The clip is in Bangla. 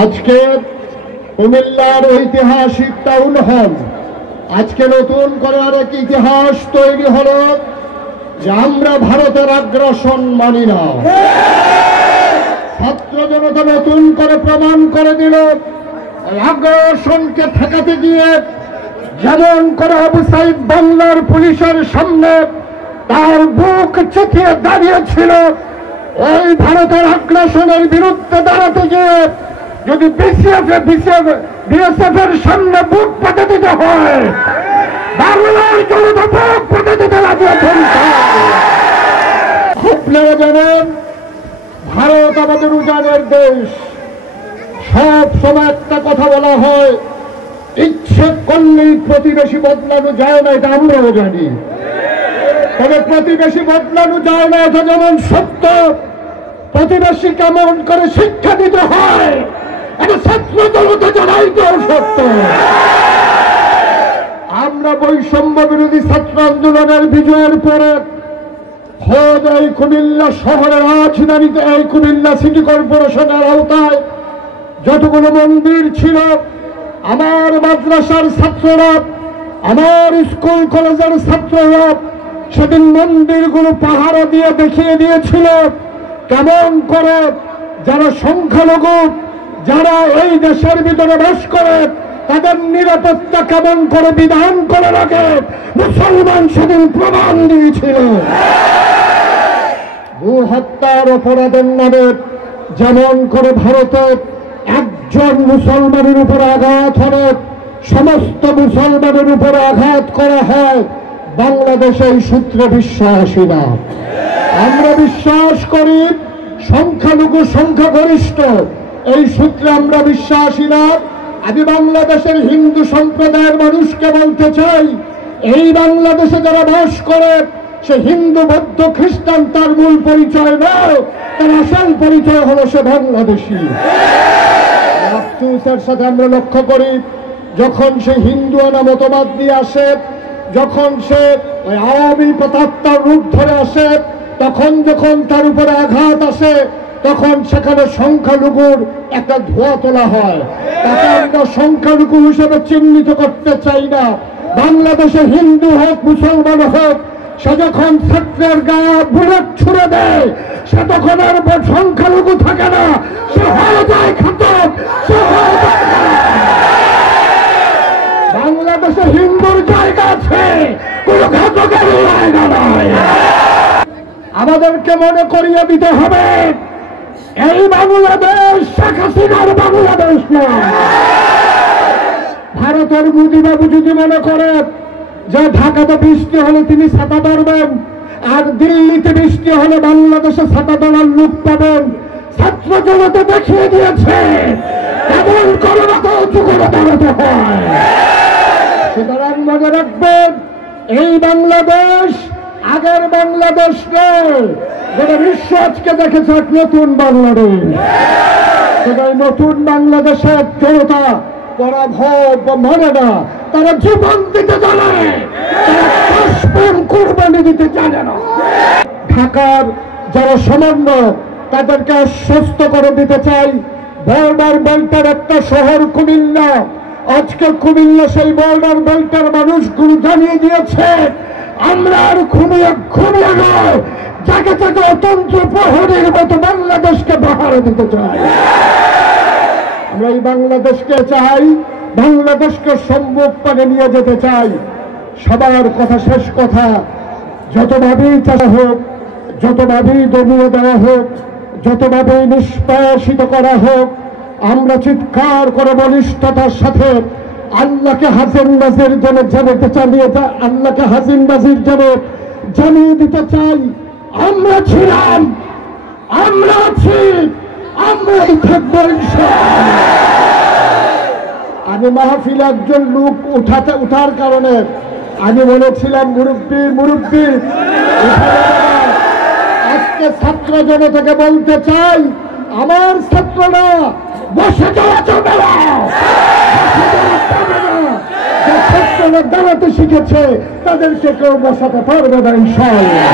আজকে কুমিল্লার ঐতিহাসিক টাউন হল, আজকে নতুন করে আরেক ইতিহাস তৈরি হলো যে আমরা ভারতের আগ্রাসন মানি না। ছাত্র জনতা নতুন করে প্রমাণ করে দিল আগ্রাসনকে ঠেকাতে গিয়ে যেমন করে আবু সাইদ বাংলার পুলিশের সামনে তার বুক চেতিয়ে দাঁড়িয়েছিল, ওই ভারতের আগ্রাসনের বিরুদ্ধে দাঁড়াতে গিয়ে যদি বিএসএফ এর সামনে বুক পেতে দিতে হয়, বাংলার জনতা বুক পেতে দিতে রাজি আছেন। আপনারা জানেন ভারত আমাদের উজানের দেশ। সব সময় একটা কথা বলা হয়, ইচ্ছে করলেই প্রতিবেশী বদলানো যায় না, এটা আমরাও জানি। তবে প্রতিবেশী বদলানো যায় না এটা যেমন সত্য, প্রতিবেশী কেমন করে শিক্ষা দিতে হয় এটা ছাত্র জনতা জানাইতেও সত্য। আমরা বৈষম্য বিরোধী ছাত্র আন্দোলনের বিজয়ের পরে খোদ এই কুমিল্লা শহরের রাজধানীতে, এই কুমিল্লা সিটি কর্পোরেশনের আওতায় যতগুলো মন্দির ছিল, আমার মাদ্রাসার ছাত্ররা, আমার স্কুল কলেজের ছাত্ররা সেদিন মন্দিরগুলো পাহারা দিয়ে দেখিয়ে দিয়েছিল কেমন করে যারা সংখ্যালঘু, যারা এই দেশের ভিতরে বাস করে তাদের নিরাপত্তা কেমন করে বিধান করে রাখে মুসলমান সেদিন প্রমাণ দিয়েছিল। গো হত্যার অপরাধের নামে যেমন করে ভারতে একজন মুসলমানের উপরে আঘাত হলে সমস্ত মুসলমানের উপরে আঘাত করা হয়, বাংলাদেশে এই সূত্রে বিশ্বাসী না। আমরা বিশ্বাস করি সংখ্যালঘু সংখ্যাগরিষ্ঠ, এই সূত্রে আমরা বিশ্বাসী না। আমি বাংলাদেশের হিন্দু সম্প্রদায়ের মানুষকে বলতে চাই, এই বাংলাদেশে যারা বাস করে সে হিন্দু বৌদ্ধ খ্রিস্টান তার মূল পরিচয় নয়, তার আসল পরিচয় হলো সে বাংলাদেশী। আফসোসের সাথে আমরা লক্ষ্য করি যখন সে হিন্দু আনা মতবাদ দিয়ে আসে, যখন সে ওই আওয়ামী প্রতাত্মার রূপ ধরে আসে, তখন যখন তার উপরে আঘাত আসে তখন সেখানে সংখ্যালঘুর একটা ধোঁয়া তোলা হয়। তাকে আমরা সংখ্যালঘু হিসেবে চিহ্নিত করতে চাই না। বাংলাদেশে হিন্দু হোক মুসলমান হোক, সে যখন ছাত্রের গায়ে বুলেট ছুড়ে দেয় সে তখন আর সংখ্যালঘু থাকে না, সে হয়ে যায় ঘাতক, সে হয়ে যায়। বাংলাদেশে হিন্দুর জায়গা আছে, কোন ঘাতকের জায়গা নয়। আমাদেরকে মনে করিয়ে দিতে হবে এই বাংলাদেশ শেখ হাসিনার বাংলাদেশ নয়। ভারতের মোদিবাবু যদি মনে করে যে ঢাকাতে বৃষ্টি হলে তিনি ছাতা ধরবেন আর দিল্লিতে বৃষ্টি হলে বাংলাদেশে ছাতা ধরার লোক পাবেন, ছাত্র জনতা দেখিয়ে দিয়েছে কেমন করে উঁচু করে দাঁড়াতে হয়। সুতরাং মনে রাখবেন এই বাংলাদেশ আগের বাংলাদেশ নয়, গোটা বিশ্ব আজকে দেখেছে এক নতুন বাংলাদেশ। সেটাই নতুন বাংলাদেশের জনতা পরাভব মানে না, তারা জীবন দিতে জানে, তারা কাশ্মীর কুরবানি দিতে জানে না। ঢাকার যারা সমন্বয় তাদেরকে আশ্বস্ত করে দিতে চাই, বর্ডার বেল্টের একটা শহর কুমিল্লা, আজকে কুমিল্লা সেই বর্ডার বেল্টের মানুষগুলো জানিয়ে দিয়েছে আমরা আর ঘুমিয়ে ঘুমিয়ে নয়, জায়গা থেকে অতন্ত্র প্রহরীর মতো বাংলাদেশকে পাহারা দিতে চাই। আমরা এই বাংলাদেশকে চাই, বাংলাদেশকে সম্মুখ পানে নিয়ে যেতে চাই। সবার কথা শেষ কথা, যতভাবেই চাওয়া হোক, যতভাবেই দমিয়ে দেওয়া হোক, যতভাবেই নিষ্পেষিত করা হোক, আমরা চিৎকার করে বলিষ্ঠতার সাথে আল্লাহকে হাজির নাজির যেন জানাতে চালিয়ে আল্লাহকে হাজির নাজির যেন জানিয়ে দিতে চাই আমরা ছিলাম, আমরা আছি, আমরাই থাকবো ইনশাআল্লাহ। আমি মাহফিলে একজন লোক উঠার কারণে আমি বলেছিলাম মুরব্বী আজকে ছাত্র জনতাকে বলতে চাই আমার ছাত্ররা বসে যাওয়া যাবে না, ছাত্ররা দাঁড়াতে শিখেছে তাদেরকে কেউ বসাতে পারবে না ইনশাআল্লাহ।